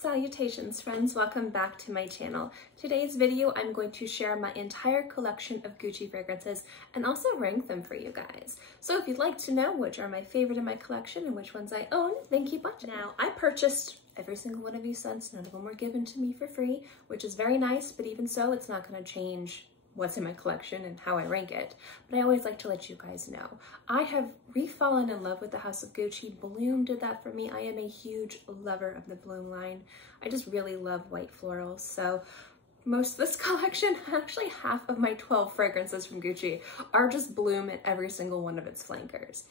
Salutations friends, welcome back to my channel. Today's video I'm going to share my entire collection of Gucci fragrances and also rank them for you guys. So if you'd like to know which are my favorite in my collection and which ones I own, then keep watching. Now I purchased every single one of these scents, none of them were given to me for free, which is very nice, but even so it's not going to change what's in my collection and how I rank it. But I always like to let you guys know. I have re-fallen in love with the House of Gucci. Bloom did that for me. I am a huge lover of the Bloom line. I just really love white florals. So most of this collection, actually half of my 12 fragrances from Gucci are just Bloom in every single one of its flankers.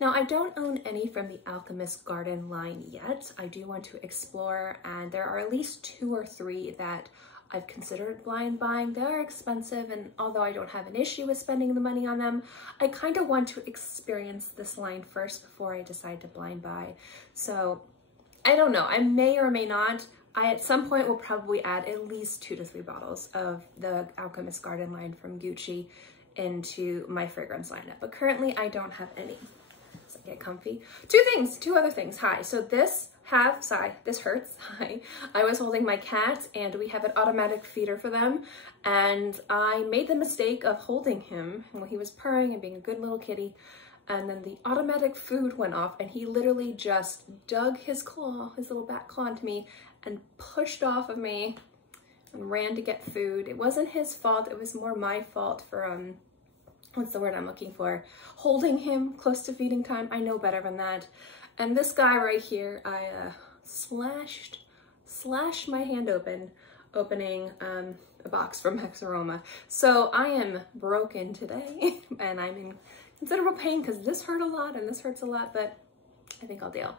Now, I don't own any from the Alchemist Garden line yet. I do want to explore, and there are at least 2 or 3 that I've considered blind buying. They are expensive, and although I don't have an issue with spending the money on them, I kind of want to experience this line first before I decide to blind buy. So I don't know, I may or may not. I at some point will probably add at least 2 to 3 bottles of the Alchemist Garden line from Gucci into my fragrance lineup, but currently I don't have any. So get comfy. Two other things. Hi, so this hurts. Hi. I was holding my cat and we have an automatic feeder for them, and I made the mistake of holding him while he was purring and being a good little kitty, and then the automatic food went off and he literally just dug his claw, his little back claw, into me and pushed off of me and ran to get food. It wasn't his fault, it was more my fault for what's the word I'm looking for? Holding him close to feeding time. I know better than that. And this guy right here, I slashed my hand opening a box from Hex Aroma. So I am broken today and I'm in considerable pain because this hurt a lot and this hurts a lot, but I think I'll deal.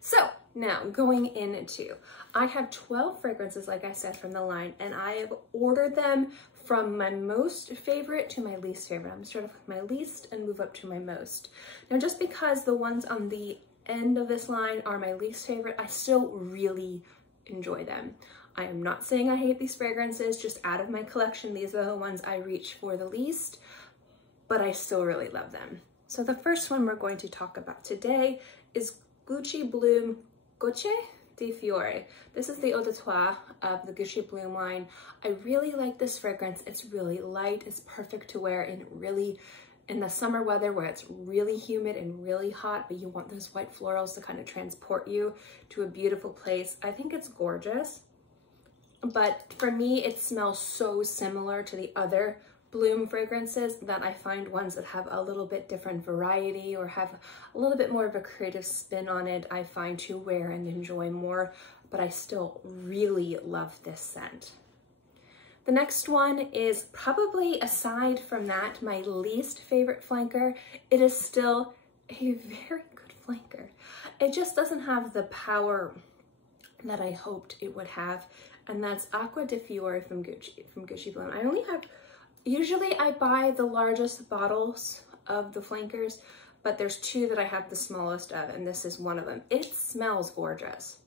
So now going into, I have 12 fragrances, like I said, from the line, and I have ordered them from my most favorite to my least favorite. I'm starting with my least and move up to my most. Now, just because the ones on the end of this line are my least favorite, I still really enjoy them. I am not saying I hate these fragrances, just out of my collection, these are the ones I reach for the least, but I still really love them. So the first one we're going to talk about today is Gucci Bloom Gocce di Fiori. This is the eau de toilette of the Gucci Bloom line. I really like this fragrance. It's really light. It's perfect to wear in the summer weather where it's really humid and really hot, but you want those white florals to kind of transport you to a beautiful place. I think it's gorgeous, but for me, it smells so similar to the other Bloom fragrances that I find ones that have a little bit different variety or have a little bit more of a creative spin on it, I find to wear and enjoy more, but I still really love this scent. The next one is probably, aside from that, my least favorite flanker. It is still a very good flanker. It just doesn't have the power that I hoped it would have, and that's Acqua di Fiori from Gucci Bloom. I only have, usually I buy the largest bottles of the flankers, but there's 2 that I have the smallest of, and this is one of them. It smells gorgeous.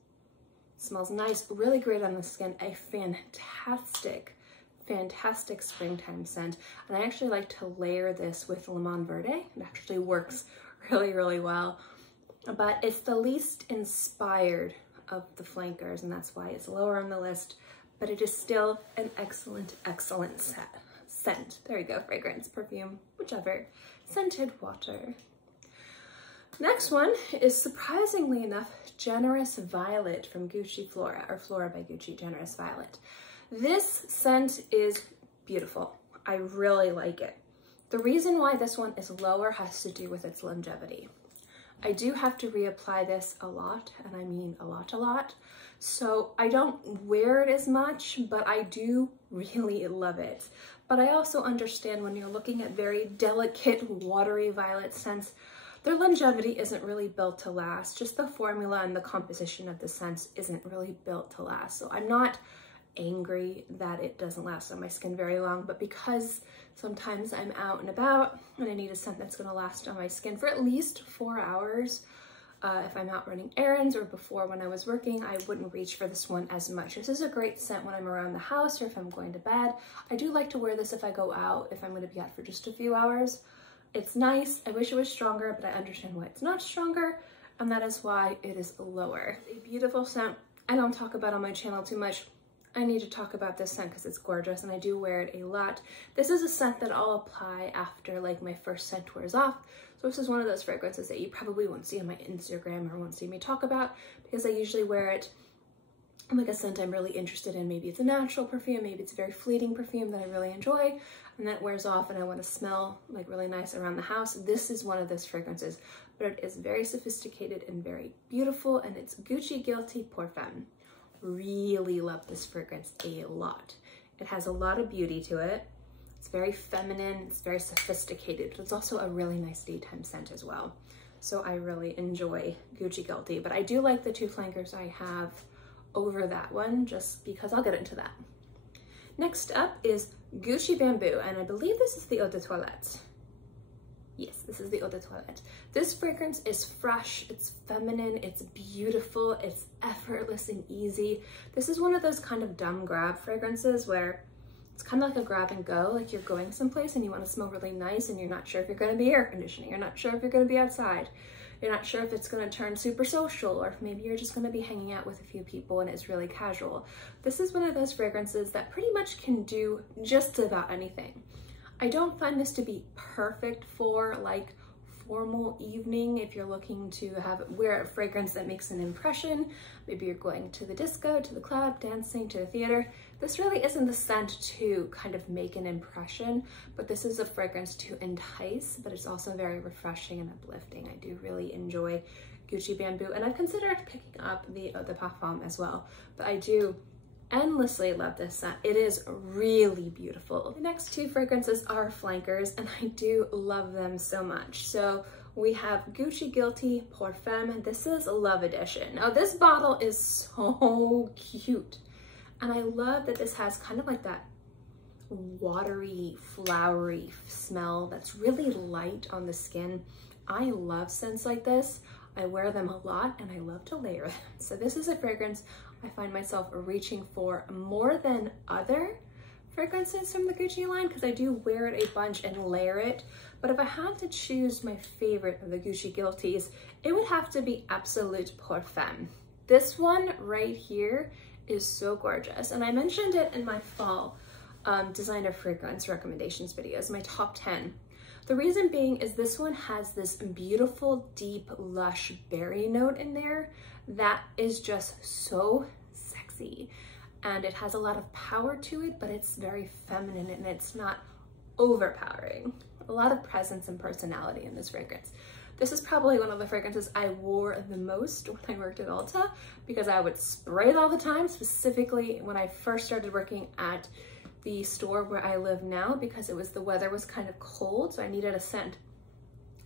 It smells nice, really great on the skin. A fantastic springtime scent. And I actually like to layer this with Limon Verde. It actually works really, really well. But it's the least inspired of the flankers, and that's why it's lower on the list, but it is still an excellent scent. There you go, fragrance, perfume, whichever. Scented water. Next one is, surprisingly enough, Generous Violet from Gucci Flora, or Flora by Gucci Generous Violet. This scent is beautiful. I really like it. The reason why this one is lower has to do with its longevity. I do have to reapply this a lot, and I mean a lot. So I don't wear it as much, but I do really love it. But I also understand when you're looking at very delicate, watery violet scents, their longevity isn't really built to last. Just the formula and the composition of the scents isn't really built to last. So I'm not angry that it doesn't last on my skin very long, but because sometimes I'm out and about and I need a scent that's going to last on my skin for at least 4 hours, if I'm out running errands or before when I was working, I wouldn't reach for this one as much. This is a great scent when I'm around the house or if I'm going to bed. I do like to wear this if I go out, if I'm going to be out for just a few hours. It's nice. I wish it was stronger, but I understand why it's not stronger, and that is why it is lower. It's a beautiful scent. I don't talk about on my channel too much, I need to talk about this scent because it's gorgeous and I do wear it a lot. This is a scent that I'll apply after like my first scent wears off. So this is one of those fragrances that you probably won't see on my Instagram or won't see me talk about because I usually wear it like a scent I'm really interested in. Maybe it's a natural perfume, maybe it's a very fleeting perfume that I really enjoy and that wears off and I want to smell like really nice around the house. This is one of those fragrances, but it is very sophisticated and very beautiful, and it's Gocce Guilty Pour Femme. Really love this fragrance a lot. It has a lot of beauty to it. It's very feminine, it's very sophisticated, but it's also a really nice daytime scent as well. So I really enjoy Gocce Guilty, but I do like the two flankers I have over that one just because I'll get into that. Next up is Gocce Bamboo, and I believe this is the Eau de Toilette. Yes, this is the Eau de Toilette. This fragrance is fresh, it's feminine, it's beautiful, it's effortless and easy. This is one of those kind of dumb grab fragrances where it's kind of like a grab and go, like you're going someplace and you want to smell really nice and you're not sure if you're going to be air conditioning, you're not sure if you're going to be outside, you're not sure if it's going to turn super social, or if maybe you're just going to be hanging out with a few people and it's really casual. This is one of those fragrances that pretty much can do just about anything. I don't find this to be perfect for like formal evening if you're looking to wear a fragrance that makes an impression. Maybe you're going to the disco, to the club, dancing, to the theater. This really isn't the scent to kind of make an impression, but this is a fragrance to entice, but it's also very refreshing and uplifting. I do really enjoy Gocce Bamboo, and I've considered picking up the Eau de Parfum as well, but I do endlessly love this scent. It is really beautiful. The next two fragrances are flankers, and I do love them so much. So we have Gocce Guilty Pour Femme. This is a Love Edition. Now this bottle is so cute, and I love that this has kind of like that watery, flowery smell that's really light on the skin. I love scents like this. I wear them a lot and I love to layer them. So this is a fragrance I find myself reaching for more than other fragrances from the Gocce line because I do wear it a bunch and layer it. But if I had to choose my favorite of the Gocce Guilties, it would have to be Absolute Pour Femme. This one right here is so gorgeous. And I mentioned it in my fall designer fragrance recommendations videos, my top 10. The reason being is this one has this beautiful, deep, lush berry note in there that is just so sexy. And it has a lot of power to it, but it's very feminine and it's not overpowering. A lot of presence and personality in this fragrance. This is probably one of the fragrances I wore the most when I worked at Ulta because I would spray it all the time, specifically when I first started working at the store where I live now because the weather was kind of cold, so I needed a scent.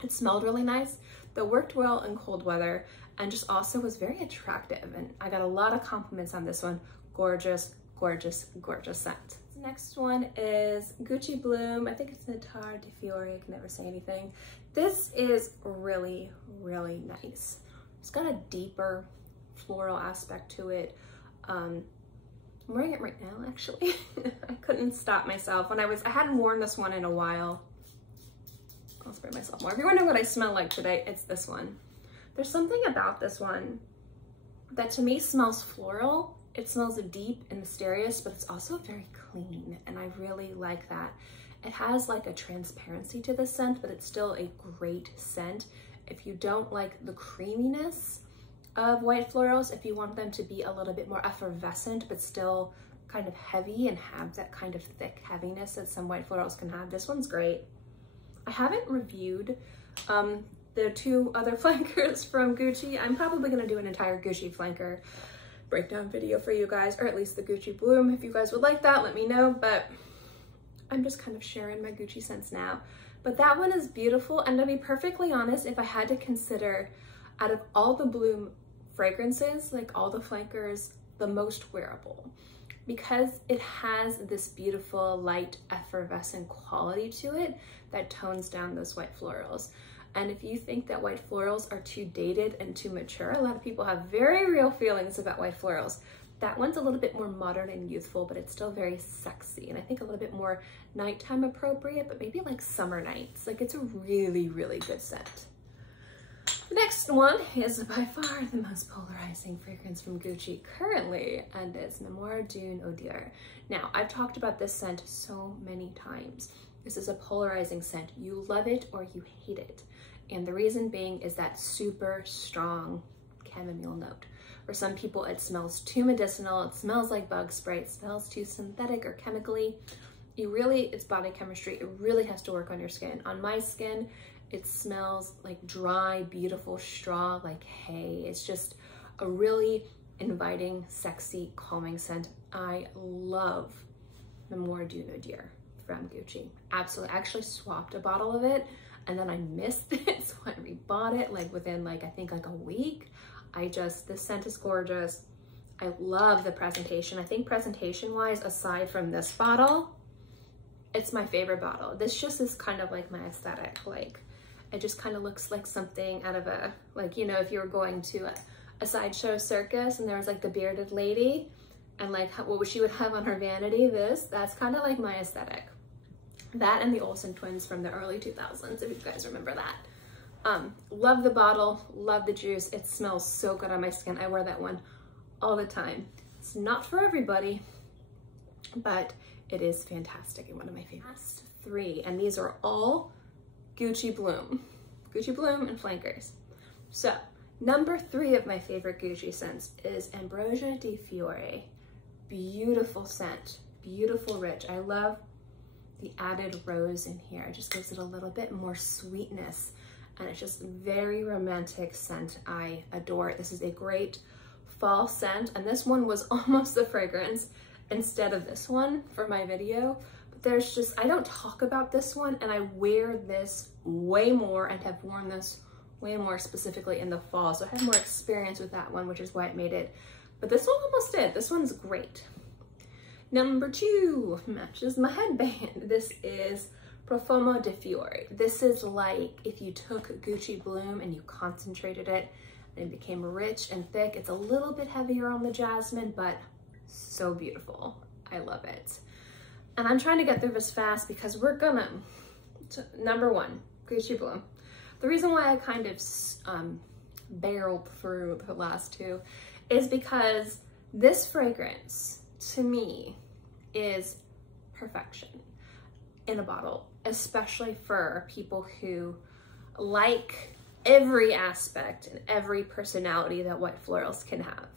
It smelled really nice, that worked well in cold weather, and just also was very attractive. And I got a lot of compliments on this one. Gorgeous, gorgeous, gorgeous scent. The next one is Gucci Bloom. I think it's Nettare de Fiori. I can never say anything. This is really, really nice. It's got a deeper floral aspect to it. I'm wearing it right now, actually. I couldn't stop myself. I hadn't worn this one in a while. I'll spray myself more. If you're wondering what I smell like today, it's this one. There's something about this one that to me smells floral. It smells deep and mysterious, but it's also very clean, and I really like that. It has like a transparency to the scent, but it's still a great scent. If you don't like the creaminess of white florals, if you want them to be a little bit more effervescent but still kind of heavy and have that kind of thick heaviness that some white florals can have, this one's great. I haven't reviewed the two other flankers from Gocce. I'm probably going to do an entire Gocce flanker breakdown video for you guys, or at least the Gocce Bloom. If you guys would like that, let me know, but I'm just kind of sharing my Gocce scents now. But that one is beautiful, and to be perfectly honest, if I had to consider out of all the Bloom fragrances, like all the flankers, the most wearable, because it has this beautiful, light, effervescent quality to it that tones down those white florals. And if you think that white florals are too dated and too mature, a lot of people have very real feelings about white florals. That one's a little bit more modern and youthful, but it's still very sexy. And I think a little bit more nighttime appropriate, but maybe like summer nights. Like, it's a really, really good scent. The next one is by far the most polarizing fragrance from Gucci currently, and it's Memoire D'une Odeur. Now, I've talked about this scent so many times. This is a polarizing scent. You love it or you hate it. And the reason being is that super strong chamomile note. For some people, it smells too medicinal. It smells like bug spray. It smells too synthetic or chemically. It's body chemistry. It really has to work on your skin. On my skin, it smells like dry, beautiful straw, like hay. It's just a really inviting, sexy, calming scent. I love Memoire D'une Odeur from Gucci. Absolutely. I actually swapped a bottle of it and then I missed it, so I rebought it like within I think a week. This scent is gorgeous. I love the presentation. I think presentation-wise, aside from this bottle, it's my favorite bottle. This just is kind of like my aesthetic. It just kind of looks like something out of a, if you were going to a sideshow circus and there was the bearded lady and what she would have on her vanity, that's kind of like my aesthetic. That and the Olsen twins from the early 2000s, if you guys remember that. Love the bottle, love the juice. It smells so good on my skin. I wear that one all the time. It's not for everybody, but it is fantastic and one of my favorites. Last three, and these are all Gucci Bloom and flankers. So number 3 of my favorite Gucci scents is Ambrosia di Fiori. Beautiful scent, beautiful, rich. I love the added rose in here. It just gives it a little bit more sweetness, and it's just very romantic scent. I adore it. This is a great fall scent, and this one was almost the fragrance instead of this one for my video. But I don't talk about this one, and I wear this way more and have worn this way more specifically in the fall. So I have more experience with that one, which is why it made it. But this one almost did. This one's great. Number 2 matches my headband. This is Profumo di Fiori. This is like if you took Gucci Bloom and you concentrated it and it became rich and thick. It's a little bit heavier on the jasmine, but so beautiful. I love it. And I'm trying to get through this fast because we're gonna, number 1, Gucci Bloom. The reason why I kind of barreled through the last 2 is because this fragrance, to me, is perfection in a bottle, especially for people who like every aspect and every personality that white florals can have.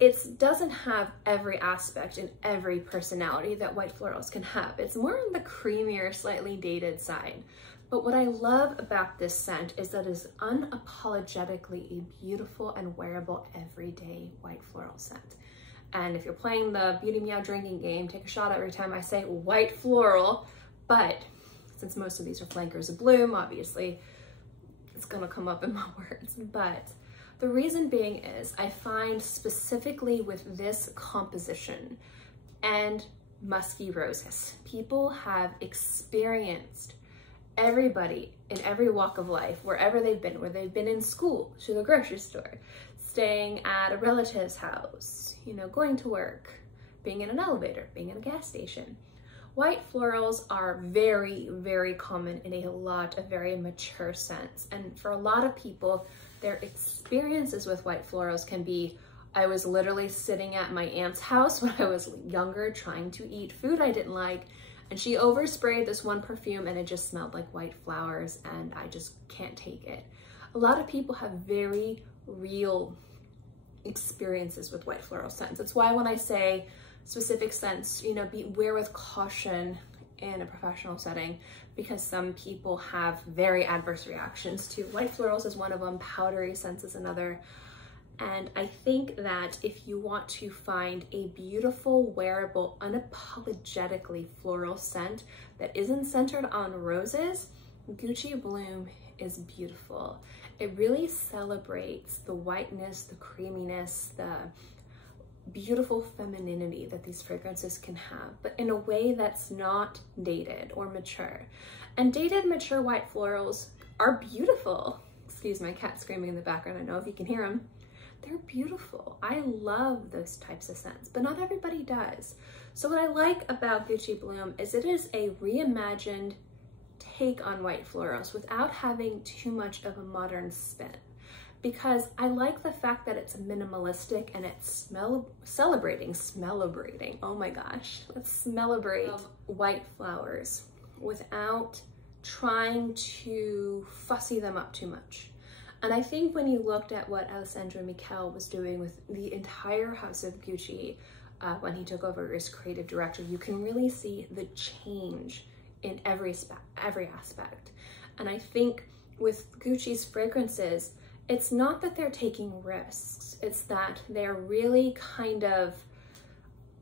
It doesn't have every aspect and every personality that white florals can have. It's more on the creamier, slightly dated side. But what I love about this scent is that it is unapologetically a beautiful and wearable everyday white floral scent. And if you're playing the Beauty Meow drinking game, take a shot every time I say white floral. But since most of these are flankers of bloom, obviously it's gonna come up in my words. But the reason being is I find specifically with this composition and musky roses, people have experienced everybody in every walk of life, wherever they've been, where they've been in school, to the grocery store, staying at a relative's house, going to work, being in an elevator, being in a gas station. White florals are very, very common in a lot of very mature scents. And for a lot of people, their experiences with white florals can be, I was literally sitting at my aunt's house when I was younger trying to eat food I didn't like, and she oversprayed this one perfume and it just smelled like white flowers and I just can't take it. A lot of people have very real experiences with white floral scents. That's why when I say specific scents, beware with caution in a professional setting, because some people have very adverse reactions to white florals is one of them, powdery scents is another. And I think that if you want to find a beautiful, wearable, unapologetically floral scent that isn't centered on roses, Gucci Bloom is beautiful. It really celebrates the whiteness, the creaminess, the beautiful femininity that these fragrances can have, but in a way that's not dated or mature. And dated, mature white florals are beautiful. Excuse my cat screaming in the background. I know if you can hear him. They're beautiful. I love those types of scents, but not everybody does. So what I like about Gucci Bloom is it is a reimagined take on white florals without having too much of a modern spin, because I like the fact that it's minimalistic and it's celebrating, oh my gosh, let's celebrate white flowers without trying to fussy them up too much. And I think when you looked at what Alessandro Michele was doing with the entire house of Gucci when he took over as creative director, you can really see the change in every aspect. And I think with Gucci's fragrances, it's not that they're taking risks, it's that they're really kind of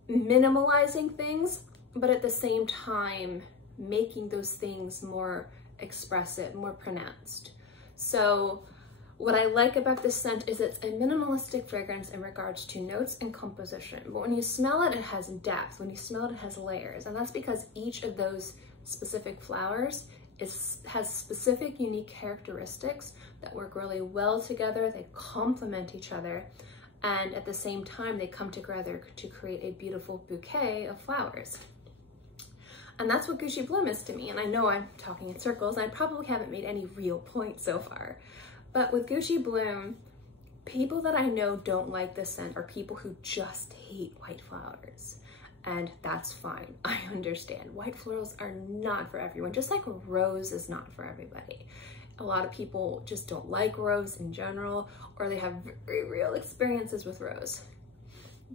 minimalizing things, but at the same time making those things more expressive, more pronounced. So what I like about this scent is it's a minimalistic fragrance in regards to notes and composition, but when you smell it, it has depth. When you smell it, it has layers, and that's because each of those specific flowers has specific unique characteristics that work really well together. They complement each other, and at the same time, they come together to create a beautiful bouquet of flowers. And that's what Gucci Bloom is to me. And I know I'm talking in circles, and I probably haven't made any real point so far. But with Gucci Bloom, people that I know don't like this scent are people who just hate white flowers. And that's fine, I understand. White florals are not for everyone, just like rose is not for everybody. A lot of people just don't like rose in general, or they have very real experiences with rose.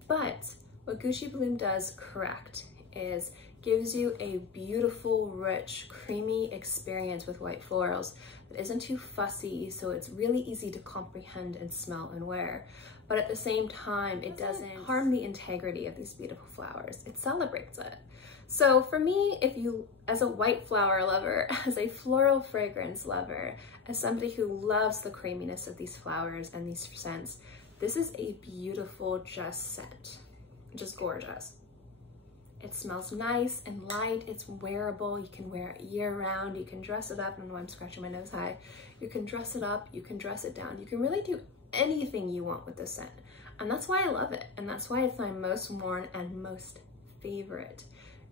But what Gucci Bloom does correct is gives you a beautiful, rich, creamy experience with white florals that isn't too fussy, so it's really easy to comprehend and smell and wear. But at the same time, it doesn't harm the integrity of these beautiful flowers. It celebrates it. So for me, if you, as a white flower lover, as a floral fragrance lover, as somebody who loves the creaminess of these flowers and these scents, this is a beautiful, just scent. Just gorgeous. It smells nice and light, it's wearable, you can wear it year round, you can dress it up, I know I'm scratching my nose high, you can dress it up, you can dress it down, you can really do anything you want with this scent. And that's why I love it, and that's why it's my most worn and most favorite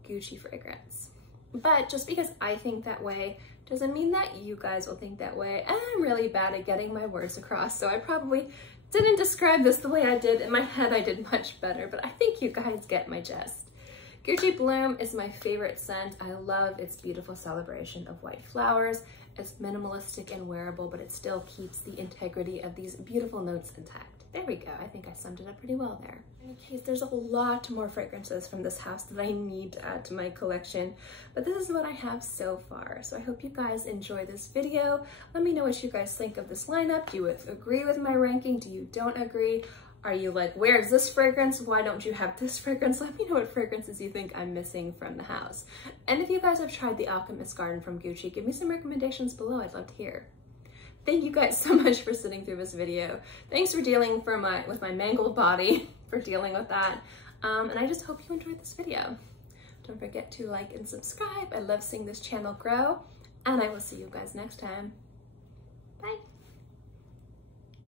Gucci fragrance. But just because I think that way doesn't mean that you guys will think that way, and I'm really bad at getting my words across, so I probably didn't describe this the way I did. In my head I did much better, but I think you guys get my gist. Gucci Bloom is my favorite scent. I love its beautiful celebration of white flowers. It's minimalistic and wearable, but it still keeps the integrity of these beautiful notes intact. There we go. I think I summed it up pretty well there. In any case, there's a lot more fragrances from this house that I need to add to my collection, but this is what I have so far. So I hope you guys enjoy this video. Let me know what you guys think of this lineup. Do you agree with my ranking? Do you don't agree? Are you like, where's this fragrance? Why don't you have this fragrance? Let me know what fragrances you think I'm missing from the house. And if you guys have tried the Alchemist Garden from Gucci, give me some recommendations below. I'd love to hear. Thank you guys so much for sitting through this video. Thanks for dealing with my mangled body, for dealing with that. And I just hope you enjoyed this video. Don't forget to like and subscribe. I love seeing this channel grow, and I will see you guys next time.